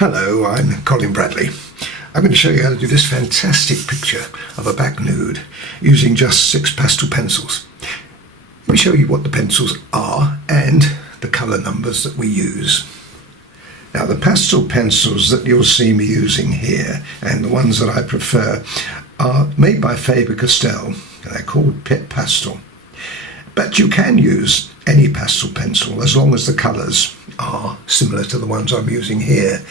Hello, I'm Colin Bradley. I'm going to show you how to do this fantastic picture of a back nude using just 6 pastel pencils. Let me show you what the pencils are and the colour numbers that we use. Now, the pastel pencils that you'll see me using here, and the ones that I prefer, are made by Faber-Castell, and they're called Pit Pastel. But you can use any pastel pencil as long as the colours are similar to the ones I'm using here.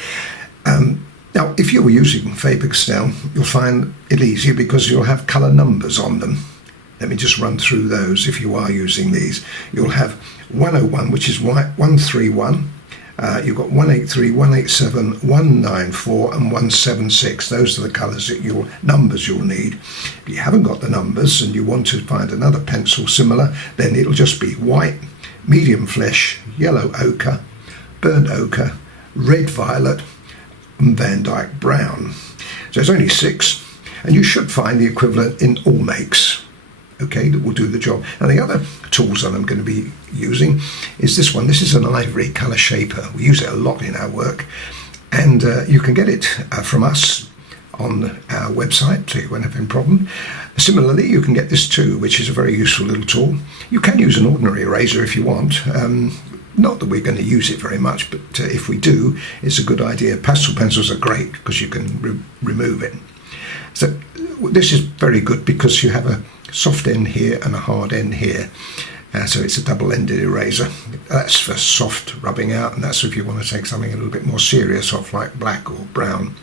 Now, if you're using Faber-Castell, you'll find it easier because you'll have colour numbers on them. Let me just run through those. If you are using these, you'll have 101, which is 131. You've got 183, 187, 194 and 176. Those are the colours numbers you'll need. If you haven't got the numbers and you want to find another pencil similar, then it'll just be white, medium flesh, yellow ochre, burnt ochre, red violet and Van Dyke brown. So it's only 6, and you should find the equivalent in all makes. Okay, that will do the job. And the other tools that I'm going to be using is this one. This is an ivory colour shaper. We use it a lot in our work, and you can get it from us on our website, so you won't have any problem. Similarly, you can get this too, which is a very useful little tool. You can use an ordinary eraser if you want. Not that we're going to use it very much, but if we do, it's a good idea. Pastel pencils are great because you can remove it. So this is very good because you have a soft end here and a hard end here. So it's a double-ended eraser. That's for soft rubbing out, and that's if you want to take something a little bit more serious off, like black or brown.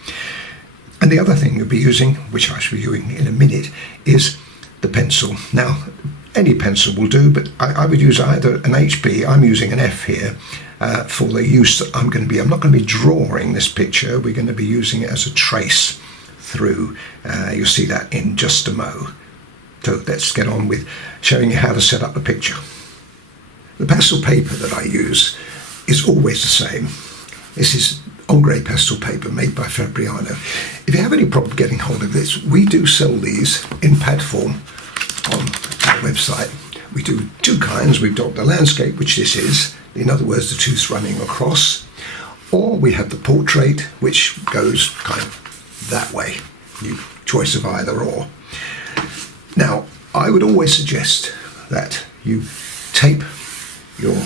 And the other thing you'll be using, which I shall be doing in a minute, is the pencil. Now, any pencil will do, but I would use either an HB. I'm using an F here for the use that I'm not going to be drawing this picture. We're going to be using it as a trace through. You'll see that in just a mo. So let's get on with showing you how to set up the picture. The pastel paper that I use is always the same. This is on-grade pastel paper made by Fabriano. If you have any problem getting hold of this, we do sell these in pad form on our website. We do 2 kinds. We've got the landscape, which this is, in other words, the tooth running across, or we have the portrait, which goes kind of that way. You choice of either or. Now, I would always suggest that you tape your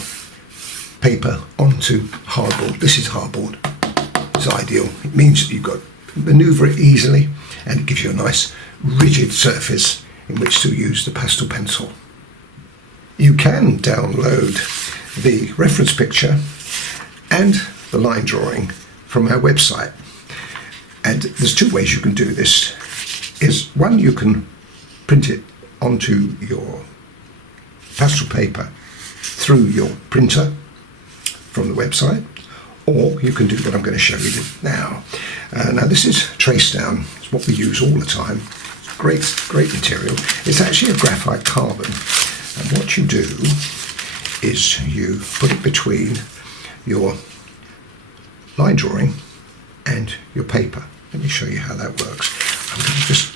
paper onto hardboard. This is hardboard. It's ideal. It means that you've got to manoeuvre it easily, and it gives you a nice rigid surface in which to use the pastel pencil. You can download the reference picture and the line drawing from our website. And there's 2 ways you can do this. One, you can print it onto your pastel paper through your printer from the website, or you can do what I'm going to show you now. Now, this is trace down. It's what we use all the time. Great material. It's actually a graphite carbon, and what you do is you put it between your line drawing and your paper. Let me show you how that works. I'm going to just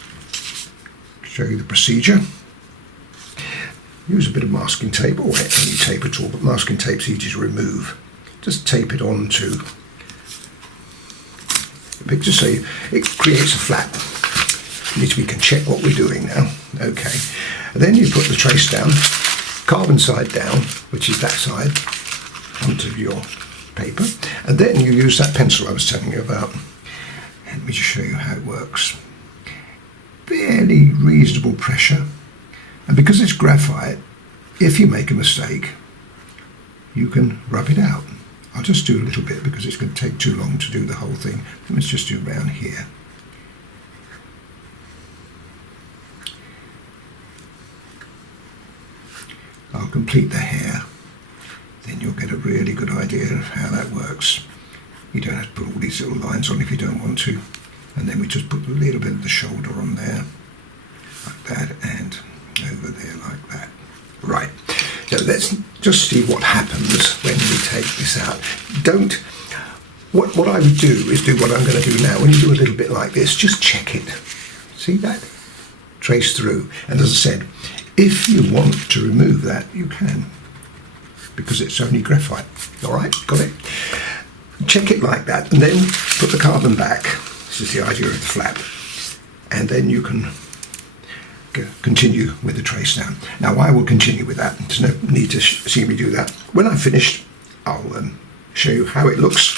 show you the procedure. Use a bit of masking tape, or any tape at all, but masking tape's easy to remove. Just tape it onto the picture so it creates a flap, which we can check what we're doing now. Okay, and then you put the trace down, carbon side down, which is that side, onto your paper, and then you use that pencil I was telling you about. Let me just show you how it works. Fairly reasonable pressure, and because it's graphite, if you make a mistake, you can rub it out. I'll just do a little bit because it's going to take too long to do the whole thing. Let's just do around here. I'll complete the hair, then you'll get a really good idea of how that works. You don't have to put all these little lines on if you don't want to. And then we just put a little bit of the shoulder on there, like that, and over there like that. Right, so let's just see what happens when we take this out. What I would do is do what I'm going to do now. When you do a little bit like this, just check it. See that? Trace through. And as I said, if you want to remove that, you can, because it's only graphite. All right, got it? Check it like that, and then put the carbon back. This is the idea of the flap. And then you can continue with the trace down. Now I will continue with that. There's no need to see me do that. When I've finished, I'll show you how it looks,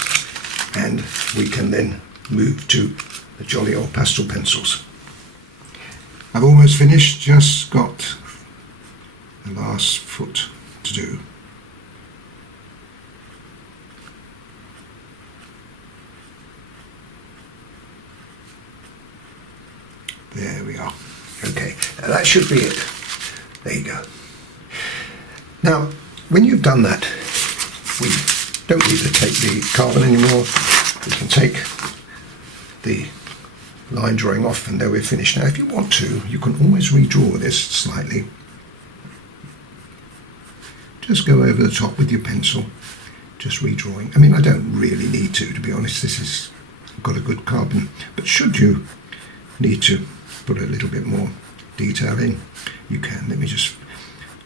and we can then move to the jolly old pastel pencils. I've almost finished, just got the last foot to do. There we are. Okay, now that should be it. There you go. Now, when you've done that, we don't need to take the carbon anymore. We can take the line drawing off, and there we're finished. Now, if you want to, you can always redraw this slightly. Just go over the top with your pencil, just redrawing. I mean, I don't really need to be honest. This has got a good carbon, but should you need to put a little bit more detail in, you can. Let me just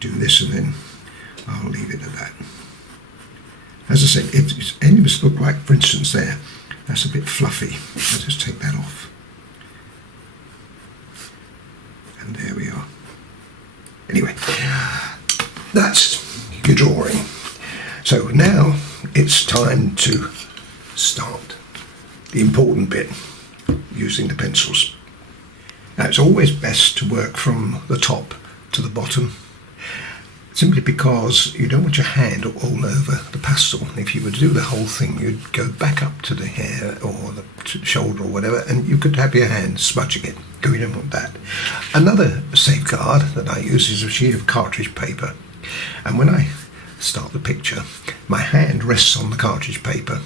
do this and then I'll leave it at that. As I said, if any of us look like, for instance there, that's a bit fluffy. I'll just take that off. And there we are. Anyway, that's your drawing. So now it's time to start the important bit, using the pencils. Now it's always best to work from the top to the bottom, simply because you don't want your hand all over the pastel. If you were to do the whole thing, you'd go back up to the hair or the shoulder or whatever, and you could have your hand smudging it. You don't want that. Another safeguard that I use is a sheet of cartridge paper, and when I start the picture, my hand rests on the cartridge paper,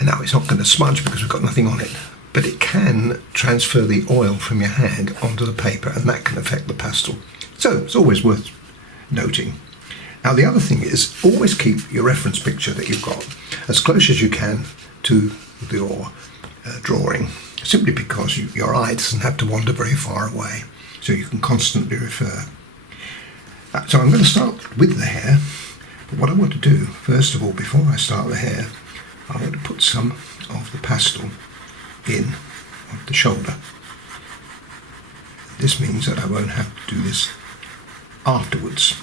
and now it's not going to smudge because we've got nothing on it. But it can transfer the oil from your hand onto the paper, and that can affect the pastel. So it's always worth noting. Now the other thing is, always keep your reference picture that you've got as close as you can to your drawing, simply because your eye doesn't have to wander very far away, so you can constantly refer. So I'm going to start with the hair, but what I want to do, first of all, before I start the hair, I want to put some of the pastel in on the shoulder. This means that I won't have to do this afterwards,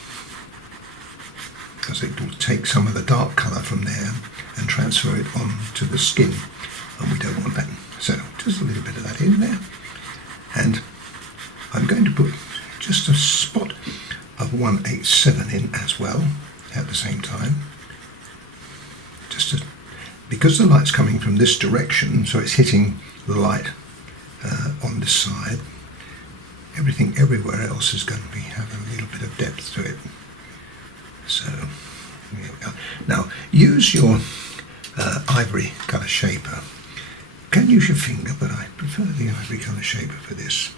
because it will take some of the dark colour from there and transfer it on to the skin, and we don't want that. So just a little bit of that in there, and I'm going to put just a spot of 187 in as well at the same time, because the light's coming from this direction, so it's hitting the light on this side. Everything everywhere else is going to have a little bit of depth to it. So here we are. Now use your ivory colour shaper. You can use your finger, but I prefer the ivory colour shaper for this,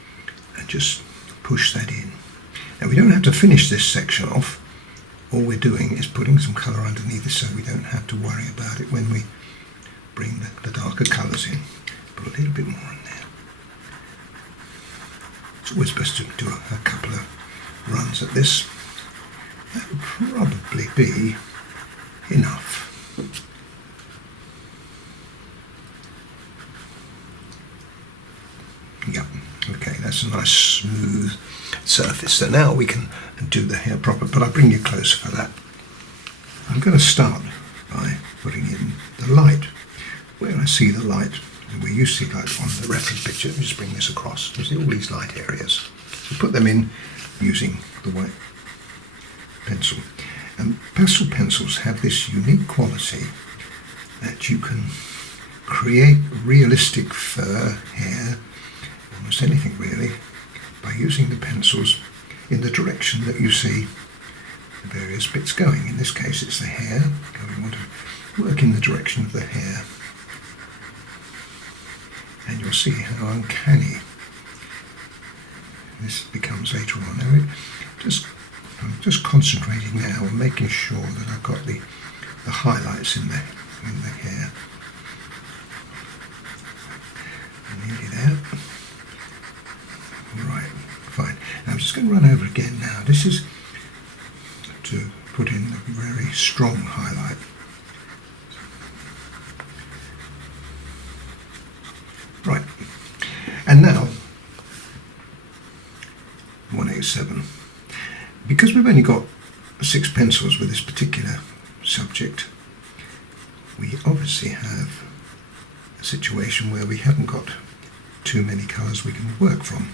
and just push that in. Now we don't have to finish this section off. All we're doing is putting some colour underneath it, so we don't have to worry about it when we bring the darker colours in. Put a little bit more in there. It's always best to do a couple of runs at this. That would probably be enough. Yep, okay, that's a nice smooth surface. So now we can do the hair proper, but I'll bring you closer for that. I'm going to start by putting in the light. Where I see the light, where you see light on the reference picture, let me just bring this across. You see all these light areas. So put them in using the white pencil. And pastel pencils have this unique quality that you can create realistic fur, hair, almost anything really, by using the pencils in the direction that you see the various bits going. In this case it's the hair, so we want to work in the direction of the hair. And you'll see how uncanny this becomes later on. Now I'm just concentrating now on making sure that I've got the highlights in the hair. Nearly there. Right, fine. Now I'm just going to run over again now. This is to put in a very strong highlight. And now 187. Because we've only got 6 pencils with this particular subject, we obviously have a situation where we haven't got too many colours we can work from.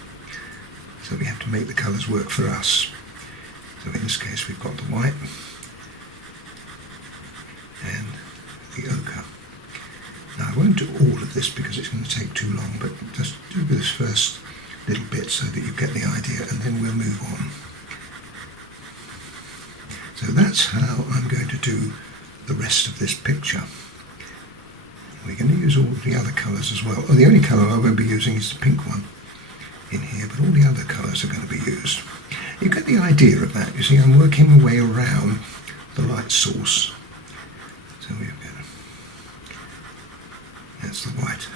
So we have to make the colours work for us. So in this case we've got the white and the ochre. Now I won't do all of this because it's going to take too long, but just do this first little bit so that you get the idea, and then we'll move on. So that's how I'm going to do the rest of this picture. We're going to use all the other colours as well. Oh, the only colour I won't be using is the pink one in here, but all the other colours are going to be used. You get the idea of that. You see, I'm working my way around the light source. So we've got, that's the white.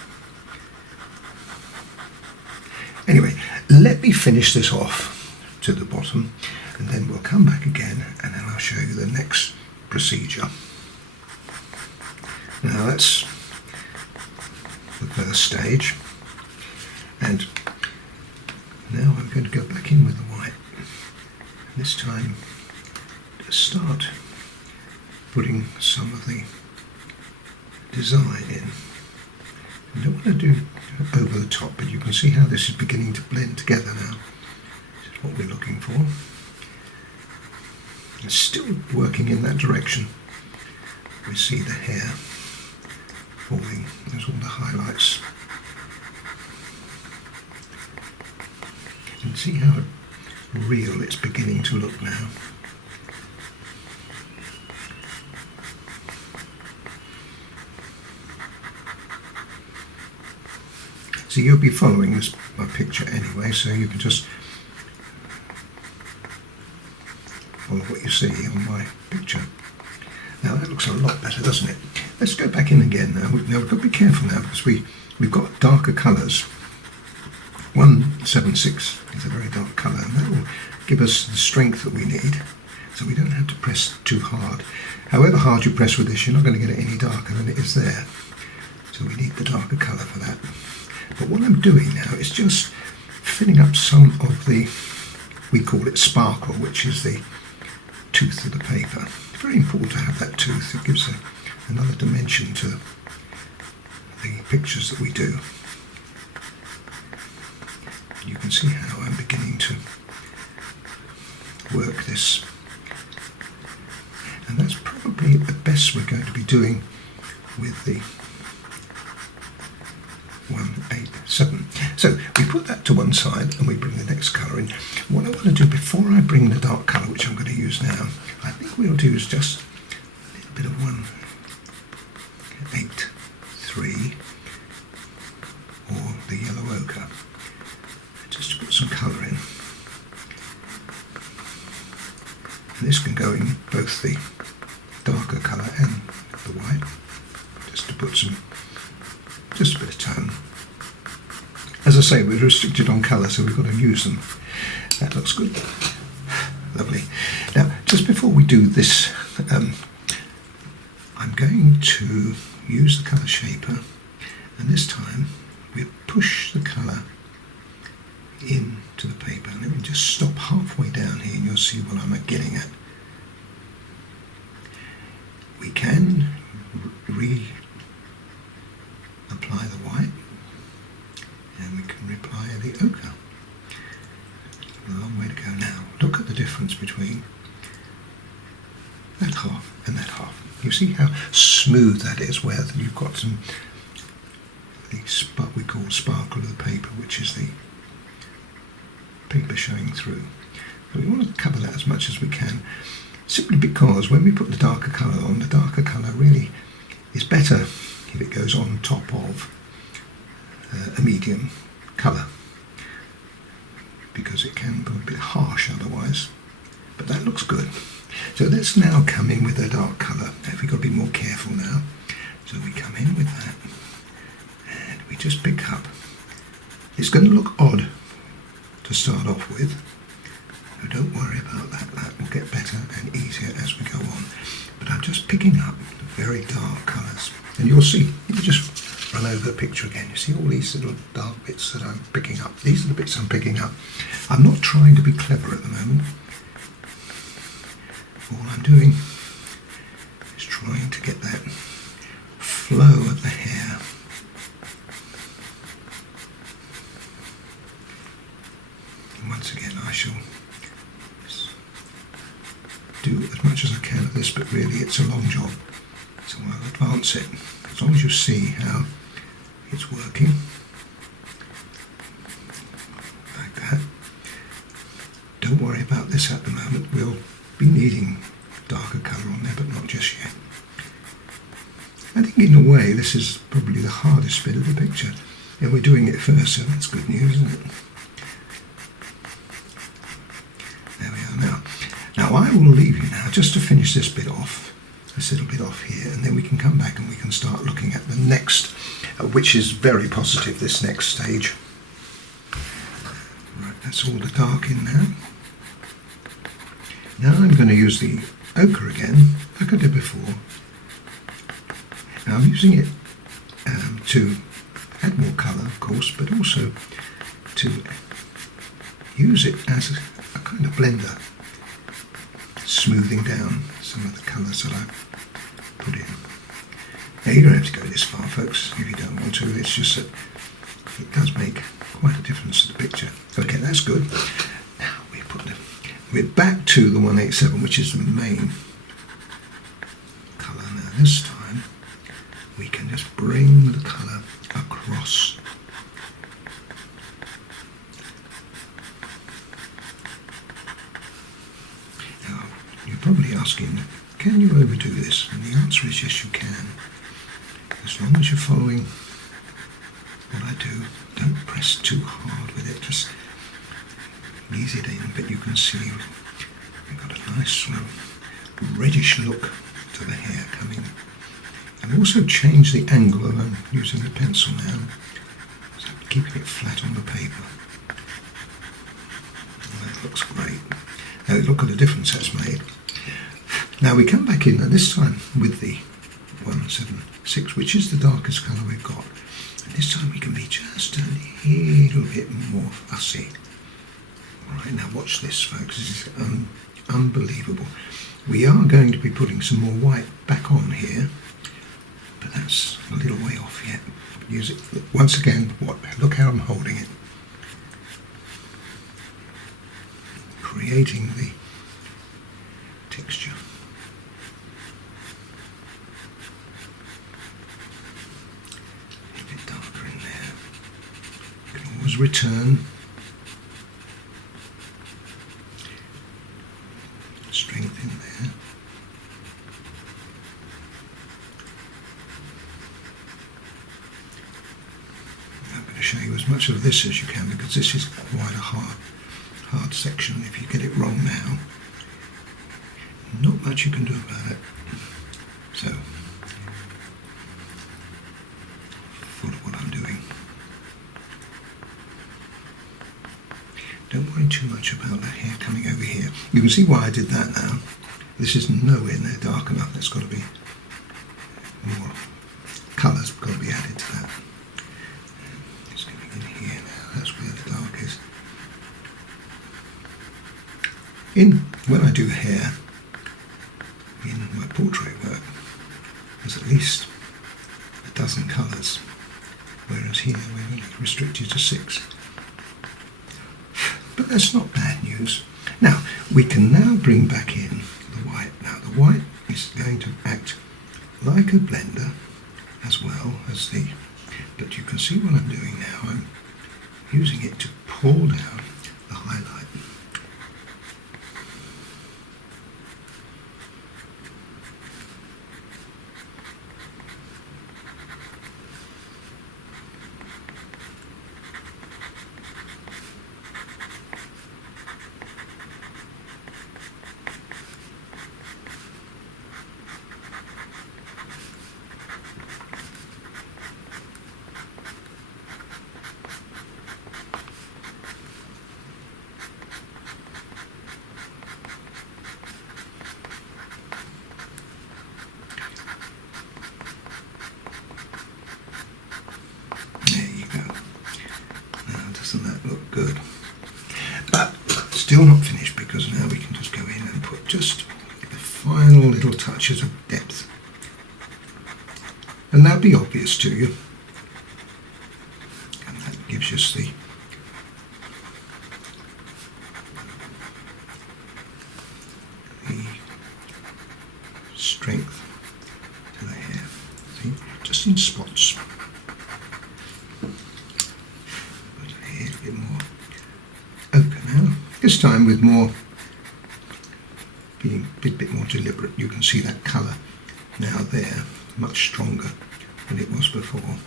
Anyway, let me finish this off to the bottom, and then we'll come back again, and then I'll show you the next procedure. Now that's the first stage, and now I'm going to go back in with the white. And this time, to start putting some of the design in. I don't want to do over the top, but you can see how this is beginning to blend together now. This is what we're looking for. It's still working in that direction. We see the hair falling. There's all the highlights. You can see how real it's beginning to look now. So you'll be following my picture anyway, so you can just follow what you see on my picture. Now that looks a lot better, doesn't it? Let's go back in again now. Now we've got to be careful now because we've got darker colours. 176 is a very dark colour, and that will give us the strength that we need, so we don't have to press too hard. However hard you press with this, you're not going to get it any darker than it is there. So we need the darker colour for that. But what I'm doing now is just filling up some of the, we call it sparkle, which is the tooth of the paper. It's very important to have that tooth. It gives another dimension to the pictures that we do. You can see how I'm beginning to work this. And that's probably the best we're going to be doing with the 187. So we put that to one side and we bring the next colour in. What I want to do before I bring the dark colour, which I'm going to use now, I think we'll do is just a little bit of 183 or the yellow ochre, just to put some colour in. And this can go in both the darker colour and the white, just to put some, just a bit of tone. As I say, we're restricted on colour, so we've got to use them. That looks good. Lovely. Now, just before we do this, I'm going to use the colour shaper, and this time we push the colour into the paper. Let me just stop halfway down here and you'll see what I'm getting at. We can apply the white, and we can apply the ochre. A long way to go now. Look at the difference between that half and that half. You see how smooth that is, where you've got some what we call sparkle of the paper, which is the paper showing through. So we want to cover that as much as we can, simply because when we put the darker colour on, the darker colour really is better if it goes on top of a medium colour, because it can be a bit harsh otherwise. But that looks good. So let's now come in with a dark colour. We've got to be more careful now. So we come in with that, and we just pick up. It's going to look odd to start off with, so don't worry about that. That will get better and easier as we go on. But I'm just picking up very dark colours, and you'll see, you just run over the picture again. You see all these little dark bits that I'm picking up. These are the bits I'm picking up. I'm not trying to be clever at the moment. All I'm doing is trying to get that flow of the hair. And once again, I shall do as much as I can of this, but really it's a long job. So I'll advance it. As long as you see how it's working, like that. Don't worry about this at the moment. We'll be needing darker colour on there, but not just yet. I think in a way this is probably the hardest bit of the picture, and we're doing it first, so that's good news, isn't it? There we are now. Now I will leave you now just to finish this bit off, this little bit off here, and then we can come back and we can start looking at the next, which is very positive, this next stage. Right, that's all the dark in now. Now I'm going to use the ochre again, like I did before. Now I'm using it to add more colour, of course, but also to use it as a kind of blender, smoothing down some of the colours that I've put in. Now you don't have to go this far, folks, if you don't want to. It's just that it does make quite a difference to the picture. Okay, that's good. Now we're back to the 187, which is the main colour. Now this time we can just bring the colour across. Now you're probably asking, can you overdo this? And the answer is yes, you can. As long as you're following what I do, don't press too hard with it, just ease it in, but you can see we've got a nice sort of reddish look to the hair coming. I've also changed the angle, and I'm using the pencil now, so I'm keeping it flat on the paper. Well, that looks great. Now look at the difference that's made. Now we come back in, and this time with the 176, which is the darkest colour we've got. And this time we can be just a little bit more fussy. Alright, now watch this, folks. This is unbelievable. We are going to be putting some more white back on here, but that's a little way off yet. Use it once again. Look how I'm holding it, creating the texture. A bit darker in there. You can always return. Strength in there. I'm going to show you as much of this as you can, because this is quite a hard section. If you get it wrong now, not much you can do about it. So follow what I'm doing. Don't worry too much about the hair coming over here. You can see why I did that now. This is nowhere near dark enough. There's got to be more colours got to be added to that. It's coming in here now. That's where the dark is. When I do hair in my portrait work, there's at least a dozen colours, whereas here we're only restricted to 6. But that's not bad news. Now, we can now bring back in the white. Now, the white is going to act like a blender as well as but you can see what I'm doing now. I'm using it to pull down the highlight. still not finished, because now we can just go in and put just the final little touches of depth. And that'll be obvious to you. And that gives us the strength to the hair. See? Just in spots. Put the hair a bit more open now. This time with more, being a bit more deliberate. You can see that colour now there, much stronger than it was before.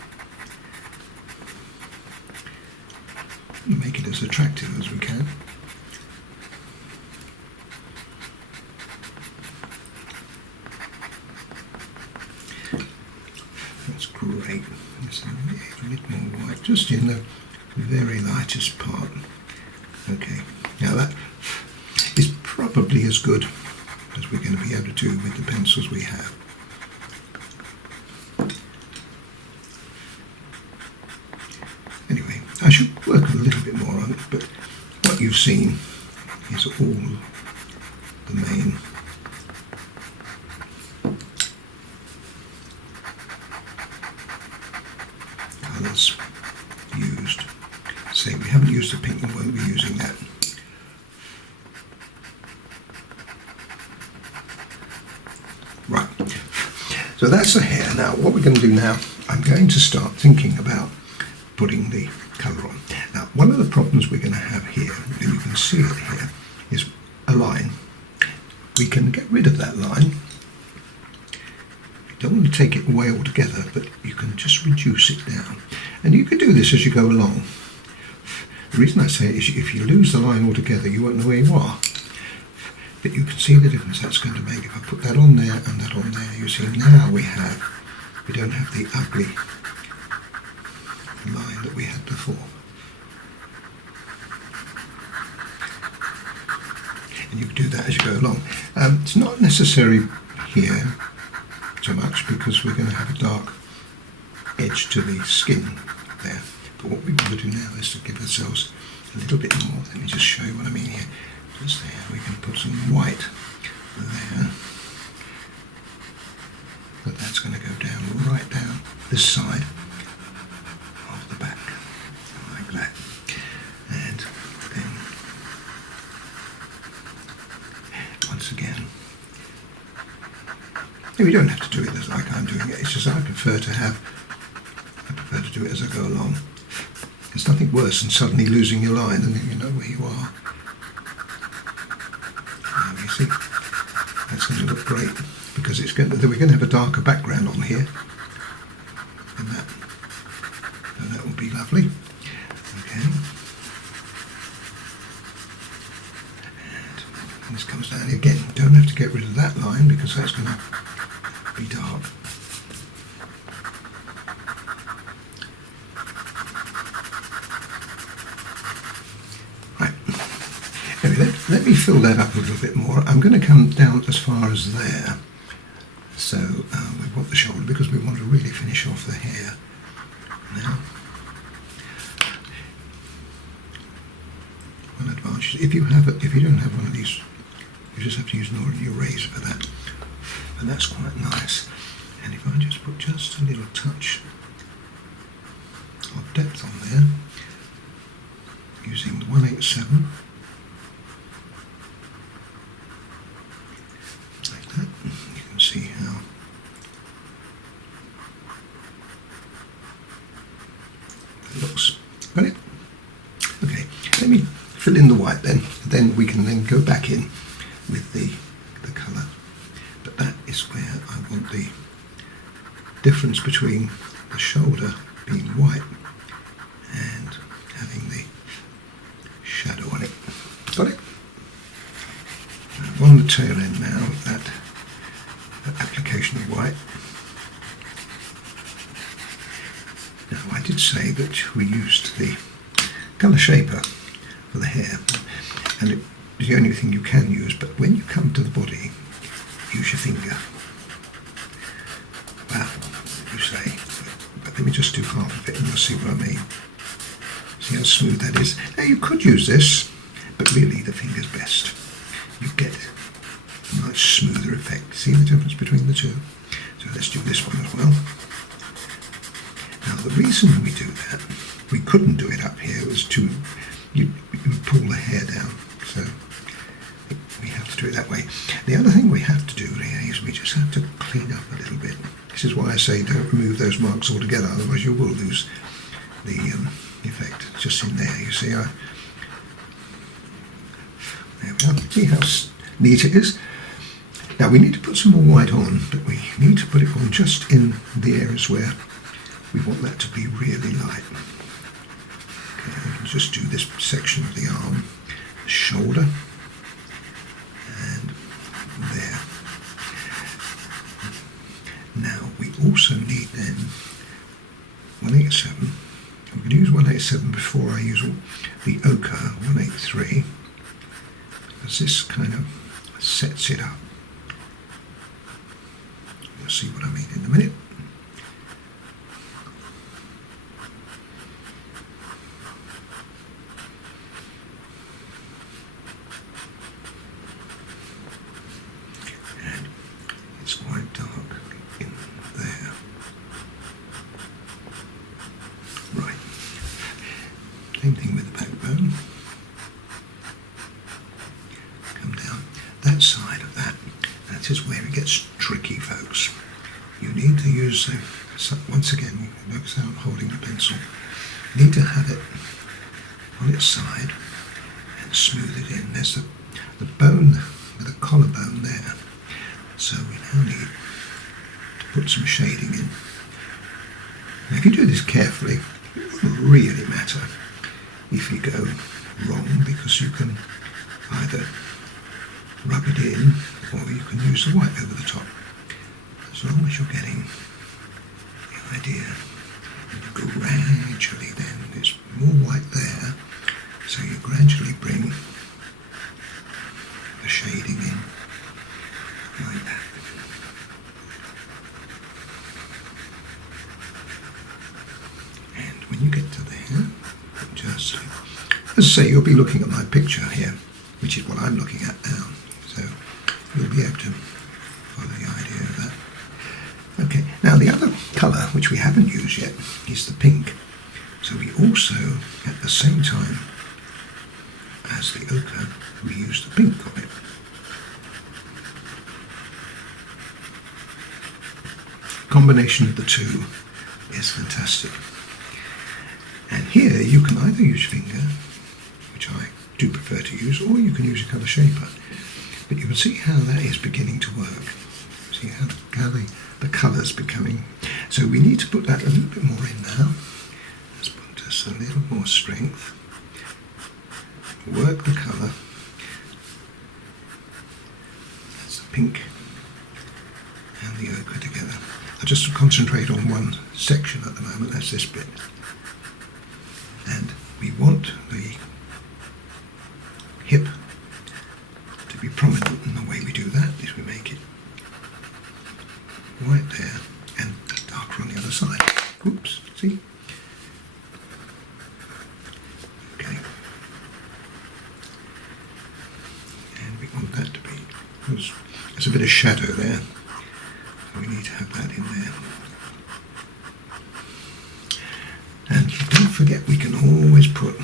Make it as attractive as we can. That's great. There's a little more white, just in the very lightest part. Okay, now that is probably as good as we're going to be able to do with the pencils we have. Anyway, I should work a little bit more on it, but what you've seen is all the main colours used. Say we haven't used the pink, and won't be using that. Right, so that's the hair. Now what we're going to do now, I'm going to start thinking about putting the colour on. Now one of the problems we're going to have here, and you can see it here, is a line. We can get rid of that line. You don't want to take it away altogether, but you can just reduce it down. And you can do this as you go along. The reason I say it is if you lose the line altogether, you won't know where you are. But you can see the difference that's going to make. If I put that on there and that on there, you see now we don't have the ugly line that we had before. And you can do that as you go along. It's not necessary here so much, because we're going to have a dark edge to the skin there. But what we're going to do now is to give ourselves a little bit more. Let me just show you what I mean here. Just there, we can put some white there. But that's going to go down right down this side of the back, like that. And then, once again, we don't have to do it as like I'm doing it. It's just I prefer to do it as I go along. There's nothing worse than suddenly losing your line and then you know where you are. You see, that's going to look great, because we're going to have a darker background on here, and that will be lovely. Okay, and this comes down again. Don't have to get rid of that line, because that's going to be dark. Let me fill that up a little bit more. I'm going to come down as far as there. So we want the shoulder, because we want to really finish off the hair. Now, one advantage, if you don't have one of these, you just have to use an ordinary razor for that. And that's quite nice. And if I just put just a little touch of depth on there, using the 187. You can see how it looks. Got it? Okay, let me fill in the white then we can then go back in with the colour. But that is where I want the difference between the shoulder being white and having the shadow on it. Got it? On the tail end now of that application of white. Now I did say that we used the colour shaper for the hair, and it is the only thing you can use, but when you come to the body, use your finger. Well, you say, but let me just do half of it and you'll see what I mean. See how smooth that is. Now you could use this, but really the finger's best. You get a much smoother effect. See the difference between the two? So let's do this one as well. Now the reason we do that, we couldn't do it up here, was you pull the hair down, so we have to do it that way. The other thing we have to do really is we just have to clean up a little bit. This is why I say don't remove those marks altogether, otherwise you will lose the effect. It's just in there, you see. There we are. See how neat it is? Now we need to put some more white on, but we need to put it on just in the areas where we want that to be really light. Okay, we can just do this section of the arm, the shoulder, and there. Now we also need then 187. I'm going to use 187 before I use the ochre 183, because this kind of sets it up. You'll see what I mean in a minute. And it's quite dark in there. Right. Same thing with the backbone. Come down. That side of that is where it gets tricky, folks. You need to use, once again, notice how I'm holding the pencil. You need to have it on its side and smooth it in. There's the bone, the collarbone there. So we now need to put some shading in. Now if you do this carefully, it won't really matter if you go wrong, because you can either rub it in or you can use the white over the top. As long as you're getting the idea. And you gradually then, there's more white there, so you gradually bring the shading in like that. And when you get to there, just, as I say, you'll be looking at my picture here, which is what I'm looking at now. So you'll be able to follow the idea of that. Okay, now the other colour, which we haven't used yet, is the pink. So we also, at the same time as the ochre, we use the pink on it. Combination of the two is fantastic. And here you can either use finger, which I do prefer to use, or you can use a colour shaper. But you can see how that is beginning to work. See how the colour's becoming. So we need to put that a little bit more in now. Let's put just a little more strength. Work the colour. That's the pink and the ochre together. I'll just concentrate on one section at the moment, that's this bit. And we want the hip to be prominent, and the way we do that is we make it white there and darker on the other side. Oops, see? Okay. And we want that to be, there's a bit of shadow there. We need to have that in there. And don't forget, we can always put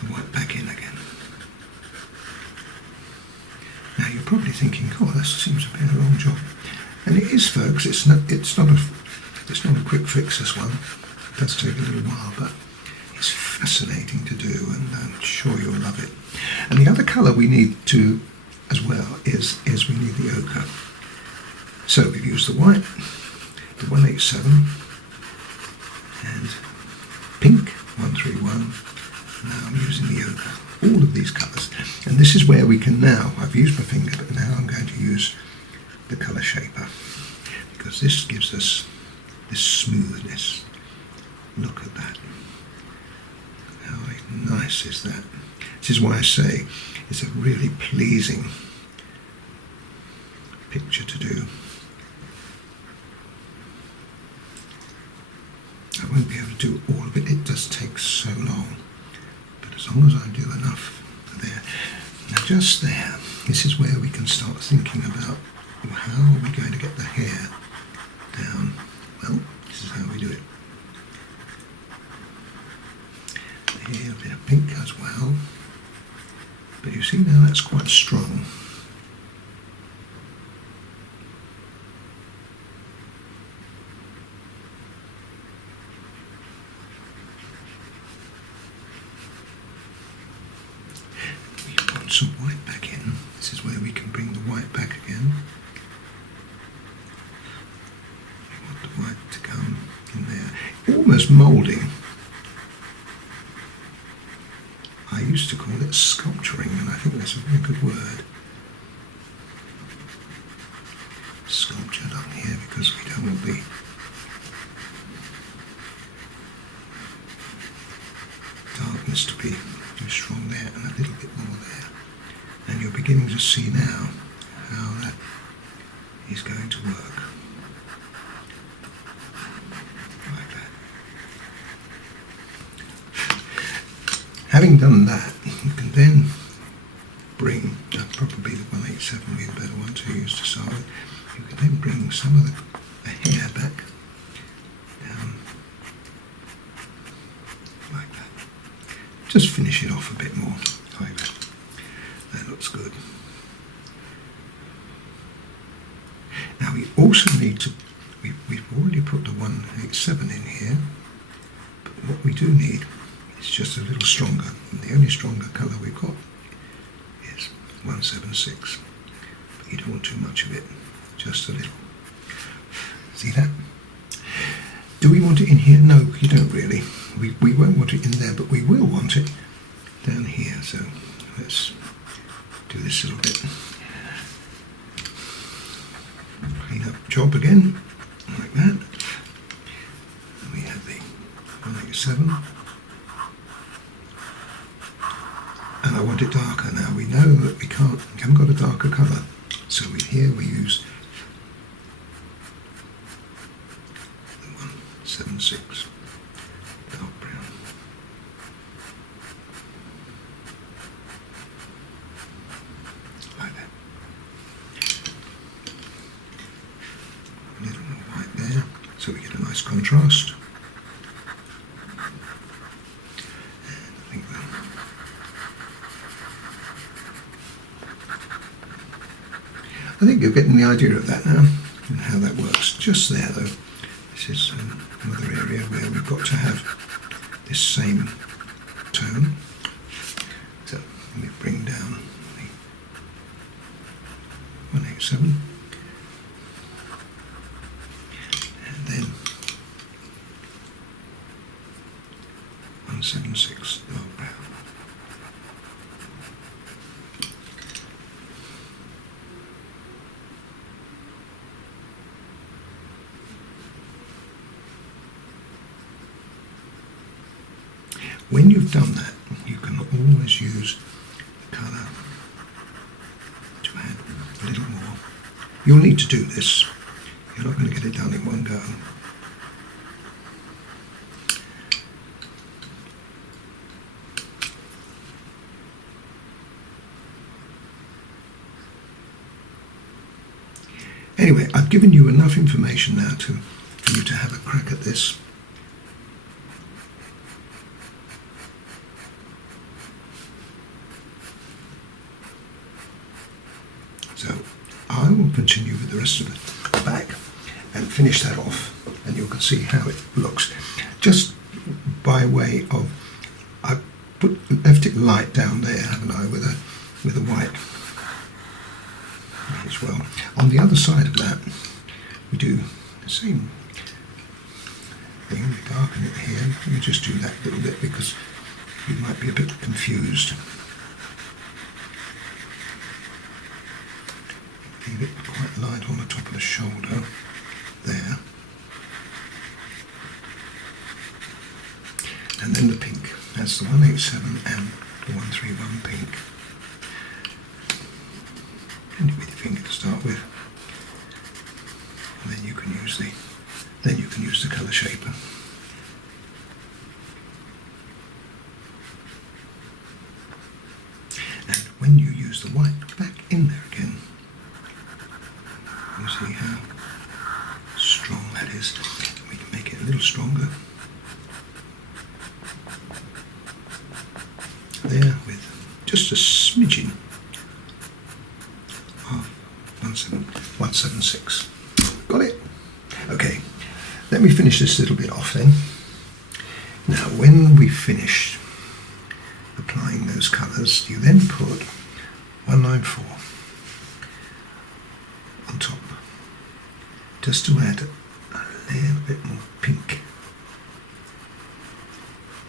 the white back in again. Now you're probably thinking, oh, that seems a bit of a long job. And it is, folks. It's not a quick fix, this one. It does take a little while, but it's fascinating to do, and I'm sure you'll love it. And the other colour we need to, as well, is we need the ochre. So we've used the white, the 187, and pink 131. Now I'm using the ochre. All of these colours, and this is where we can now, I've used my finger, but now I'm going to use the colour shaper, because this gives us this smoothness. Look at that. How nice is that? This is why I say it's a really pleasing picture to do. I won't be able to do all of it, it does take so long. But as long as I do enough just there, this is where we can start thinking about how are we going to get the hair down. Well, this is how we do it. Here, a bit of pink as well. But you see now that's quite strong. Some white back in. This is where we can bring the white back again. We want the white to come in there. Almost moulding. I used to call it sculpturing, and I think that's a very good word. Sculpture down here because we don't want the darkness to be too strong there and a little bit more there. And you're beginning to see now how that is going to work. Like that. Having done that, you can then bring, probably the 187 would be the better one to use to start with, you can then bring some of the hair back down like that. Just finish it off a bit more like that. That looks good. Now we also need to, we've already put the 187 in here, but what we do need is just a little stronger. And the only stronger colour we've got is 176. But you don't want too much of it, just a little. See that? Do we want it in here? No, you don't really. We won't want it in there, but we will want it down here. So let's do this little bit. Clean up job again, like that. And we have the 187. And I want it darker now. We know that we haven't got a darker colour. So here we use the 176 dark brown. Like that. A little more white there, so we get a nice contrast. And I think you're getting the idea of that now and how that works. Just there though, this is another area where we've got to have this same tone. So let me bring down the 187 and then 176 dark brown. When you've done that, you can always use the colour to add a little more. You'll need to do this. You're not going to get it done in one go. Anyway, I've given you enough information now for you to have a crack at this. So I will continue with the rest of the back and finish that off, and you can see how it looks. Just by way of, I left it light down there, haven't I, with a white as well. On the other side of that, we do the same thing. We darken it here. Let me just do that a little bit because you might be a bit confused. Leave it quite light on the top of the shoulder there. And then the pink. That's the 187 and the 131 pink. And with your finger to start with. And then you can use the colour shaper. And when you use the You see how strong that is. We can make it a little stronger. There, with just a smidgen of 176. Got it? Okay, let me finish this little bit off then. Now, when we finish applying those colours, you then put 194 on top, just to add a little bit more pink.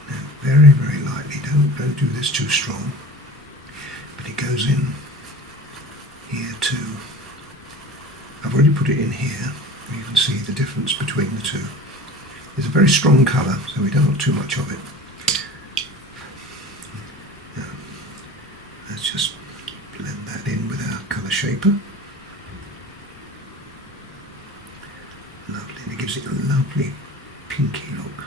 Now, very, very lightly, don't do this too strong, but it goes in here too. I've already put it in here. You can see the difference between the two. It's a very strong colour, so we don't want too much of it. Now, let's just blend that in with our colour shaper. Lovely, and it gives it a lovely pinky look.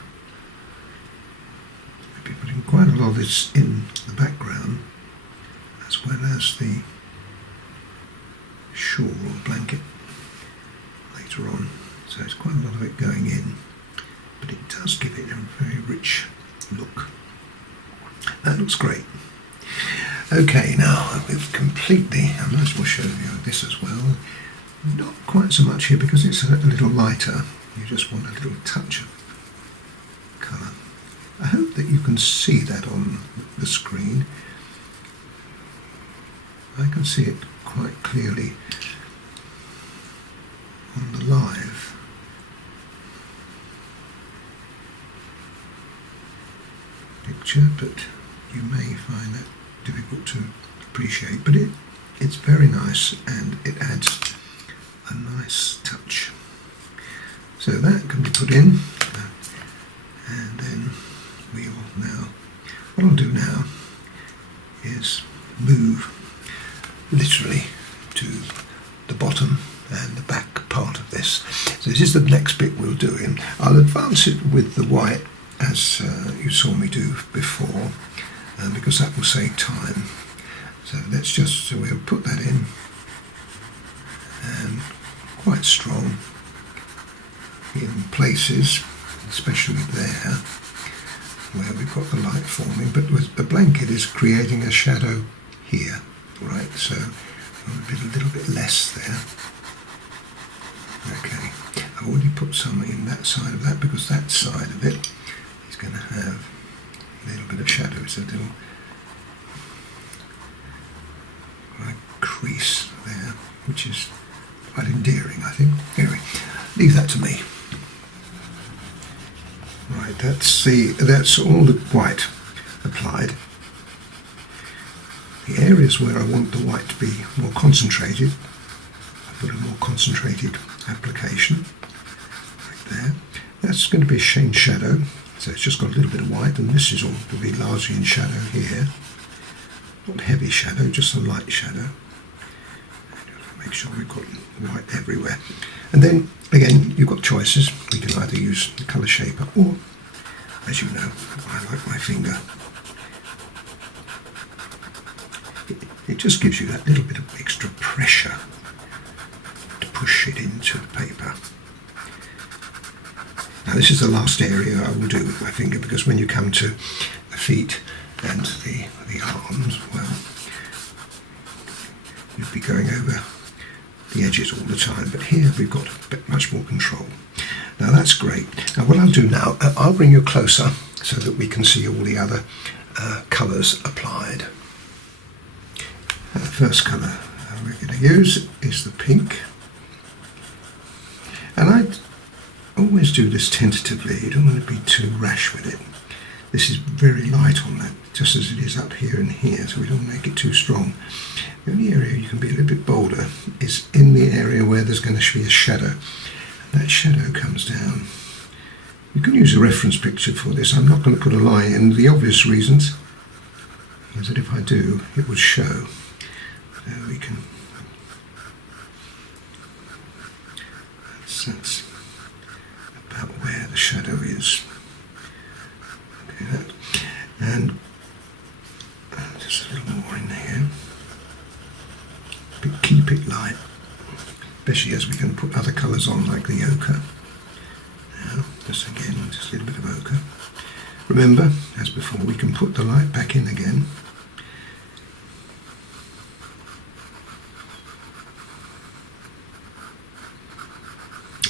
We'll be putting quite a lot of this in the background, as well as the shawl or blanket later on. So it's quite a lot of it going in, but it does give it a very rich look. That looks great. Okay, now we've completely, I might as well show you this as well. Not quite so much here because it's a little lighter. You just want a little touch of colour. I hope that you can see that on the screen. I can see it quite clearly on the live. Picture, but you may find that difficult to appreciate, but it's very nice and it adds a nice touch. So that can be put in, and then we'll now, what I'll do now is move literally to the bottom and the back part of this. So this is the next bit we'll do in. I'll advance it with the white as you saw me do before, because that will save time. So let's just, so we'll put that in, and quite strong in places, especially there where we've got the light forming, but with the blanket is creating a shadow here, right? So a little bit less there. Okay, I've already put some in that side of that, because that side of it is going to have a little bit of shadow. It's a little like crease there, which is quite endearing, I think. Anyway, leave that to me. Right, that's all the white applied. The areas where I want the white to be more concentrated, I put a more concentrated application right there. That's going to be a shade shadow, so it's just got a little bit of white, and this is all to be largely in shadow here. Not heavy shadow, just a light shadow. Make sure we've got white everywhere. And then again, you've got choices. We can either use the colour shaper, or, as you know, I like my finger. It just gives you that little bit of extra pressure to push it into the paper. Now this is the last area I will do with my finger, because when you come to the feet and the arms, well, you'd be going over the edges all the time, but here we've got a bit much more control. Now that's great. Now what I'll do now, I'll bring you closer so that we can see all the other colours applied. The first colour we're going to use is the pink, and I always do this tentatively. You don't want to be too rash with it. This is very light on that, just as it is up here and here, so we don't make it too strong. The only area you can be a little bit bolder is in the area where there's going to be a shadow. And that shadow comes down. You can use a reference picture for this. I'm not going to put a line in. The obvious reasons is that if I do, it would show. So we can, that's about where the shadow is. Okay, that, and just a little more in here. But keep it light. especially as we can put other colours on like the ochre. Now, just a little bit of ochre. Remember, as before, we can put the light back in again.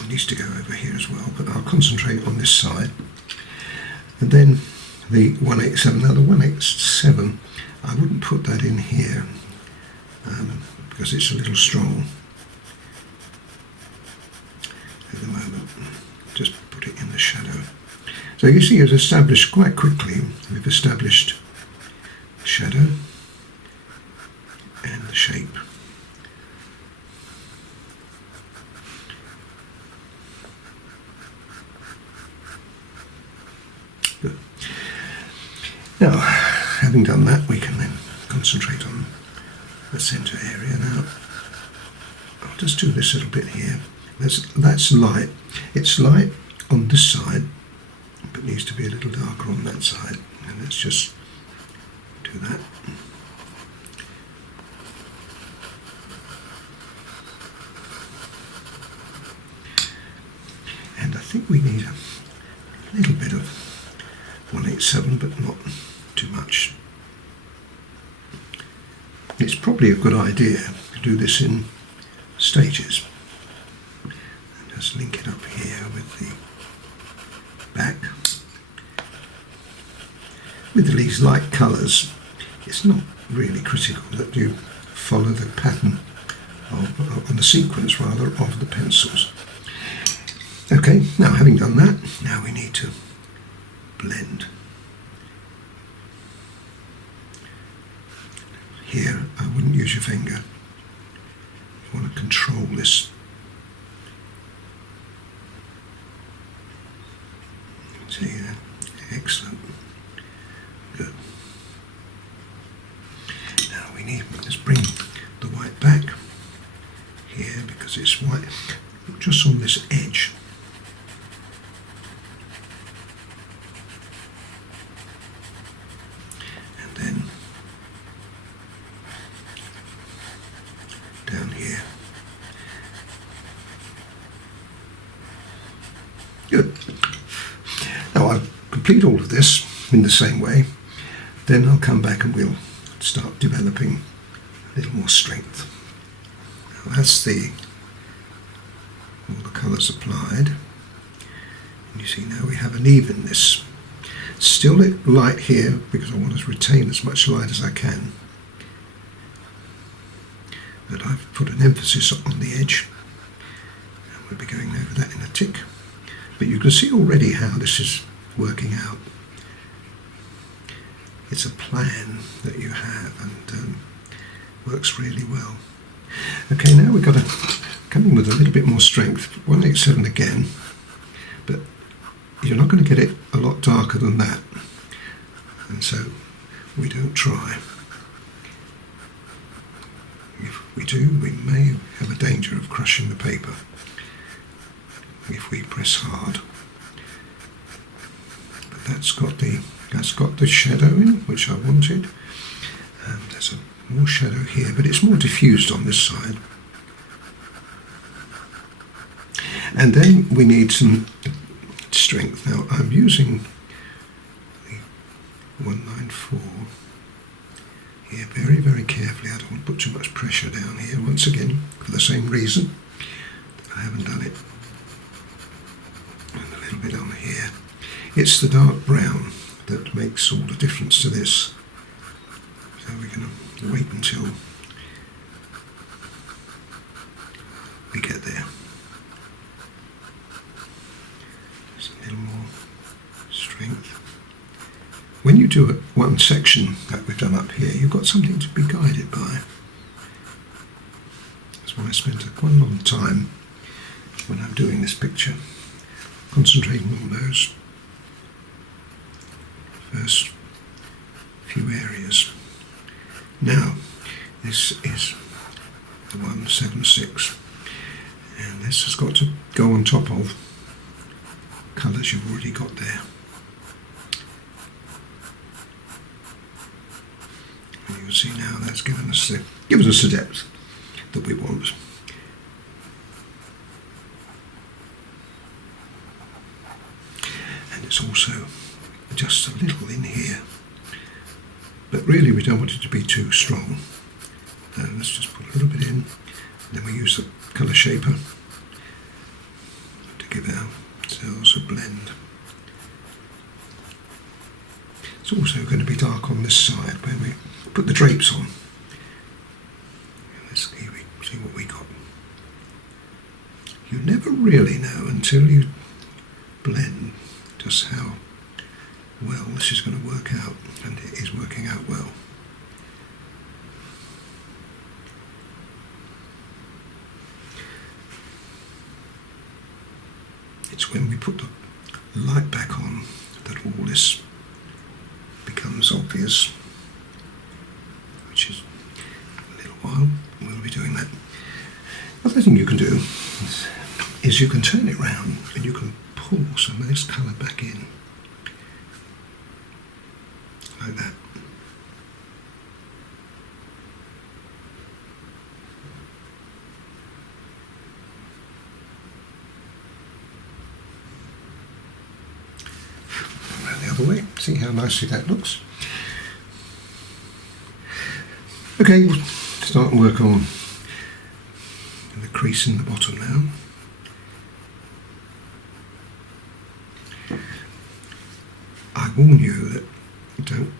It needs to go over here as well, but I'll concentrate on this side. And then the 187. Now the 187, I wouldn't put that in here because it's a little strong at the moment. Just put it in the shadow. So you see it's established quite quickly. We've established the shadow and the shape. Good. Now, having done that, we can then concentrate on the centre area. Now, I'll just do this little bit here. That's light. It's light on this side, but needs to be a little darker on that side. And let's just do that. And I think we need a little bit of 187, but not too much. It's probably a good idea to do this in stages. And just link it up here with the back. With these light colours, it's not really critical that you follow the pattern of the sequence rather of the pencils. Okay, now having done that, now we need to blend. Here, I wouldn't use your finger. You want to control this. See there? Excellent. Good. Now we need, let's bring the white back here because it's white just on this edge. And then down here. Good. Now I'll complete all of this in the same way, then I'll come back and we'll start developing a little more strength. Now that's all the colours applied. And you see now we have an evenness. Still light here because I want to retain as much light as I can. But I've put an emphasis on the edge, and we'll be going over that in a tick. But you can see already how this is working out. It's a plan that you have and works really well. Okay, now we've got to come in with a little bit more strength. 187 again, but you're not going to get it a lot darker than that, and so we don't try. If we do, we may have a danger of crushing the paper if we press hard. But that's got the shadow in, which I wanted. There's more shadow here, but it's more diffused on this side. And then we need some strength. Now I'm using the 194 here very, very carefully. I don't want to put too much pressure down here, once again, for the same reason that I haven't done it. And a little bit on here. It's the dark brown that makes all the difference to this. So we're going to wait until we get there. Just a little more strength. When you do one section that we've done up here, you've got something to be guided by. That's why I spent quite a long time when I'm doing this picture, concentrating on those first few areas. Now, this is the 176, and this has got to go on top of colours you've already got there. And you can see now that's given us the depth that we want. it's also just a little in here, but really we don't want it to be too strong. Let's just put a little bit in, and then we use the colour shaper to give ourselves a blend. It's also going to be dark on this side when we put the drapes on. Let's see what we got. You never really know until you blend just how well this is going to work out, and it is working out well. It's when we put the light back on that all this becomes obvious, which is a little while we'll be doing that. Other thing you can do is you can turn it round and you can pull some of this colour back in, like that. Around the other way, see how nicely that looks. Okay, we'll start and work on the crease in the bottom now. I warn you that don't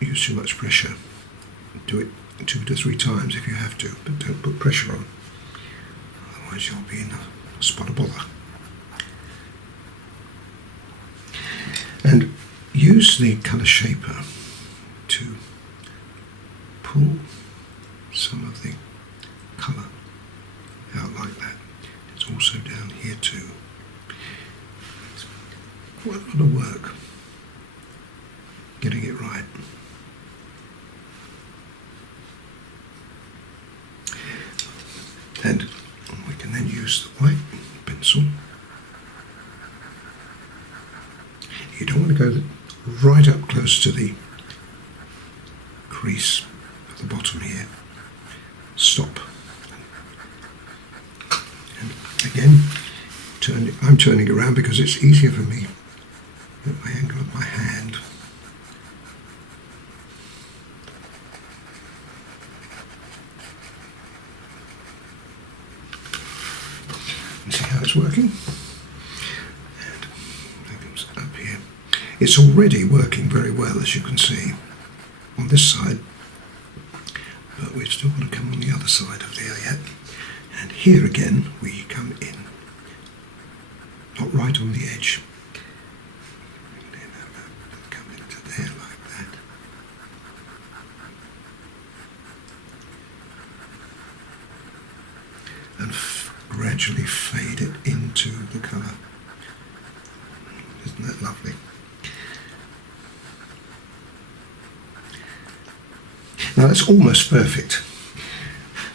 use too much pressure. Do it 2 to 3 times if you have to, but don't put pressure on. Otherwise you'll be in a spot of bother. And use the colour shaper to pull some of the colour out like that. It's also down here too. It's quite a lot of work getting it right. And we can then use the white pencil. You don't want to go right up close to the crease at the bottom here. Stop. And again, I'm turning around because it's easier for me at my angle of my hand. And see how it's working? And that comes up here. It's already working very well, as you can see, on this side, but we've still got to come on the other side of there yet. And here again, we come in, not right on the edge. Come into there like that. And gradually fade it into the colour. Isn't that lovely? Now that's almost perfect.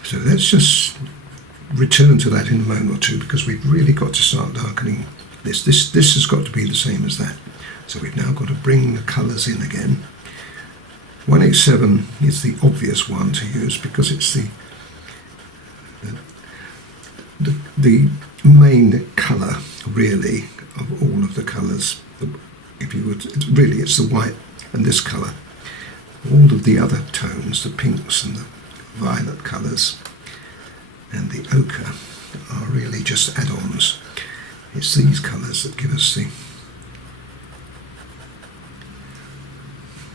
So let's just return to that in a moment or two, because we've really got to start darkening this. This has got to be the same as that. So we've now got to bring the colours in again. 187 is the obvious one to use because it's the main colour really of all of the colours. If you would, really it's the white and this colour. All of the other tones, the pinks and the violet colours and the ochre, are really just add-ons. It's these colours that give us the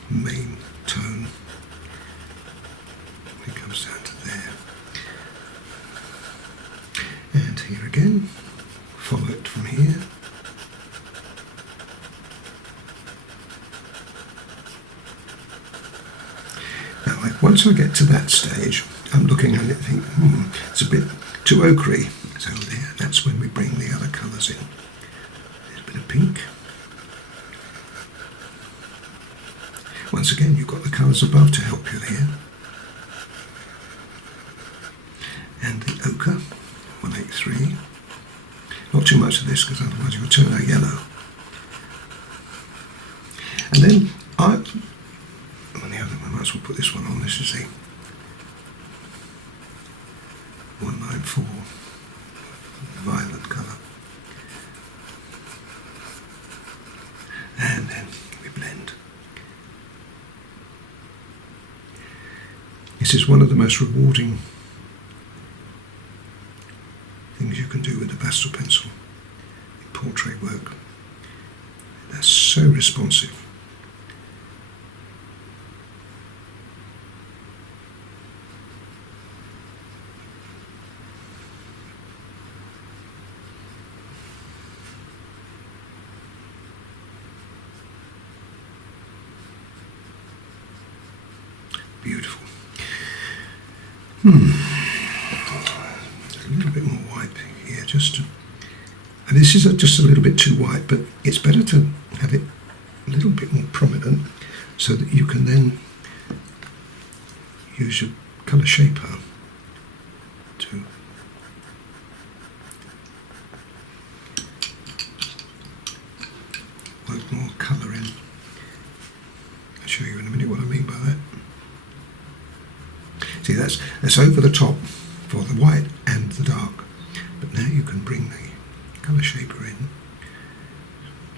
main tone. It comes down to there. And here again, follow it from here. Now, once I get to that stage, I'm looking at it and think, it's a bit too ochre. So there, that's when we bring the other colours in. A little bit of pink. Once again, you've got the colours above to help you there. And the ochre, 183. Not too much of this, because otherwise it will turn out yellow. And then I might as well put this one on. This is the 194 violet colour. is one of the most rewarding things you can do with a pastel pencil in portrait work. They're so responsive. Beautiful. A little bit more white here, and this is just a little bit too white, but it's better to have it a little bit more prominent so that you can then use your colour shaper to work more colour in. I'll show you in a minute what I mean by that. See, that's over the top for the white and the dark. But now you can bring the colour shaper in,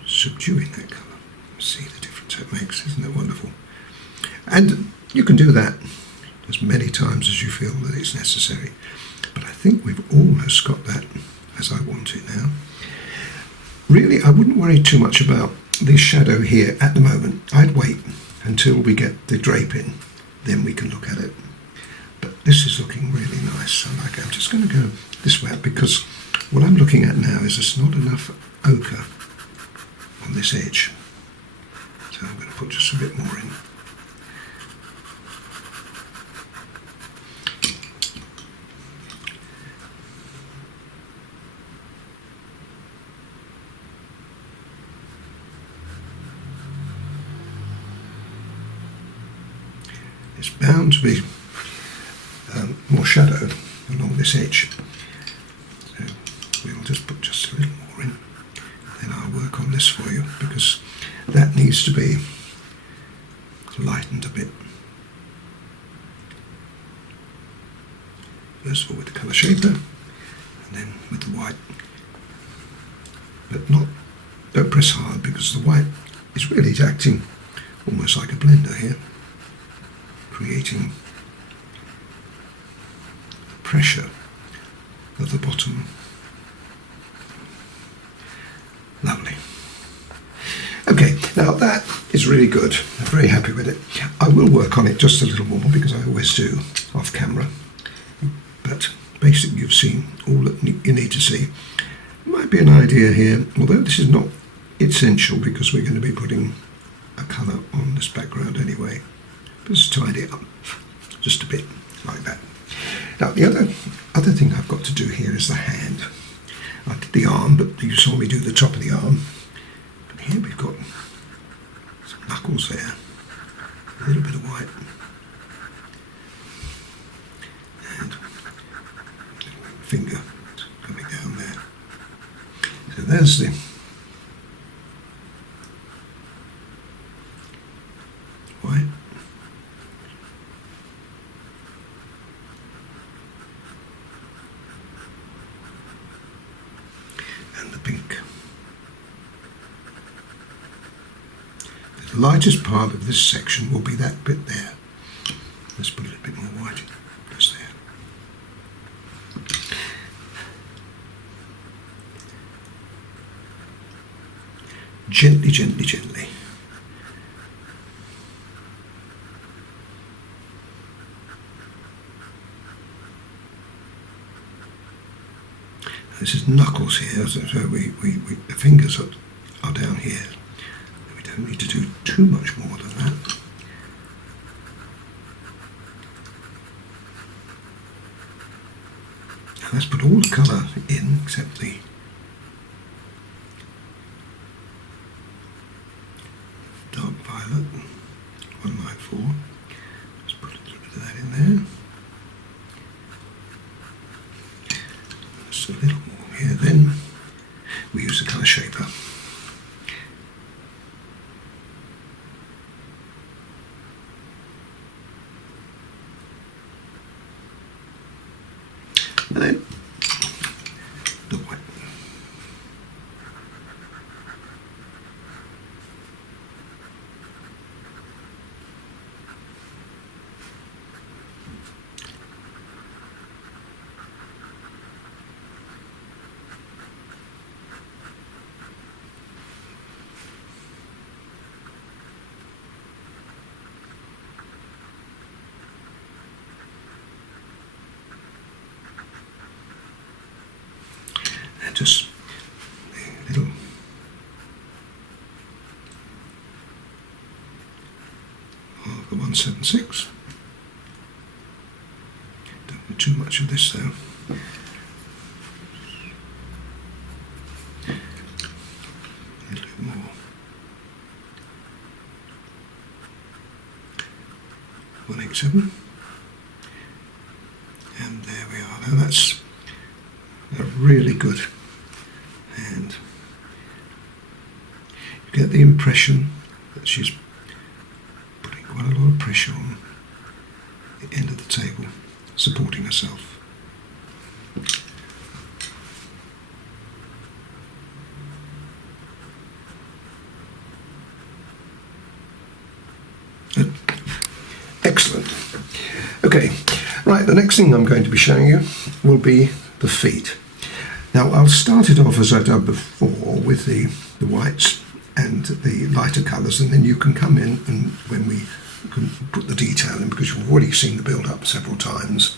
subduing that colour. See the difference it makes, isn't that wonderful? And you can do that as many times as you feel that it's necessary. But I think we've almost got that as I want it now. Really, I wouldn't worry too much about this shadow here at the moment. I'd wait until we get the drape in, then we can look at it. But this is looking really nice. I like it. I'm just going to go this way because what I'm looking at now is there's not enough ochre on this edge. So I'm going to put just a bit more in. It's bound to be more shadow along this edge, so we'll just put just a little more in, then I'll work on this for you because that needs to be lightened a bit. First of all with the colour shaper and then with the white, but don't press hard because the white is really acting almost like a blender here, creating pressure of the bottom. Lovely. Okay, now that is really good. I'm very happy with it. I will work on it just a little more because I always do off camera. But basically you've seen all that you need to see. Might be an idea here, although this is not essential because we're going to be putting a colour on this background anyway. But just tidy it up just a bit like that. Now the other thing I've got to do here is the hand. I did the arm, but you saw me do the top of the arm. But here we've got some knuckles there, a little bit of white, and finger coming down there. So there's the white. And the pink. The largest part of this section will be that bit there. Let's put a little bit more white just there. Gently, gently, gently. This is knuckles here, so the fingers are down here. We don't need to do too much more than that. Now let's put all the colour in except the dark violet, 194. Let's put a little bit of that in there. Just a little more here, then we use the colour shaper. And then the white. notice the little of the 176. Don't do too much of this though. A little bit more. 187. And there we are. Now that's a really good hand. You get the impression that she's putting quite a lot of pressure on the end of the table, supporting herself. Excellent. Okay, right, the next thing I'm going to be showing you will be the feet. Now I'll start it off as I've done before with the whites and the lighter colours, and then you can come in and when we can put the detail in, because you've already seen the build up several times.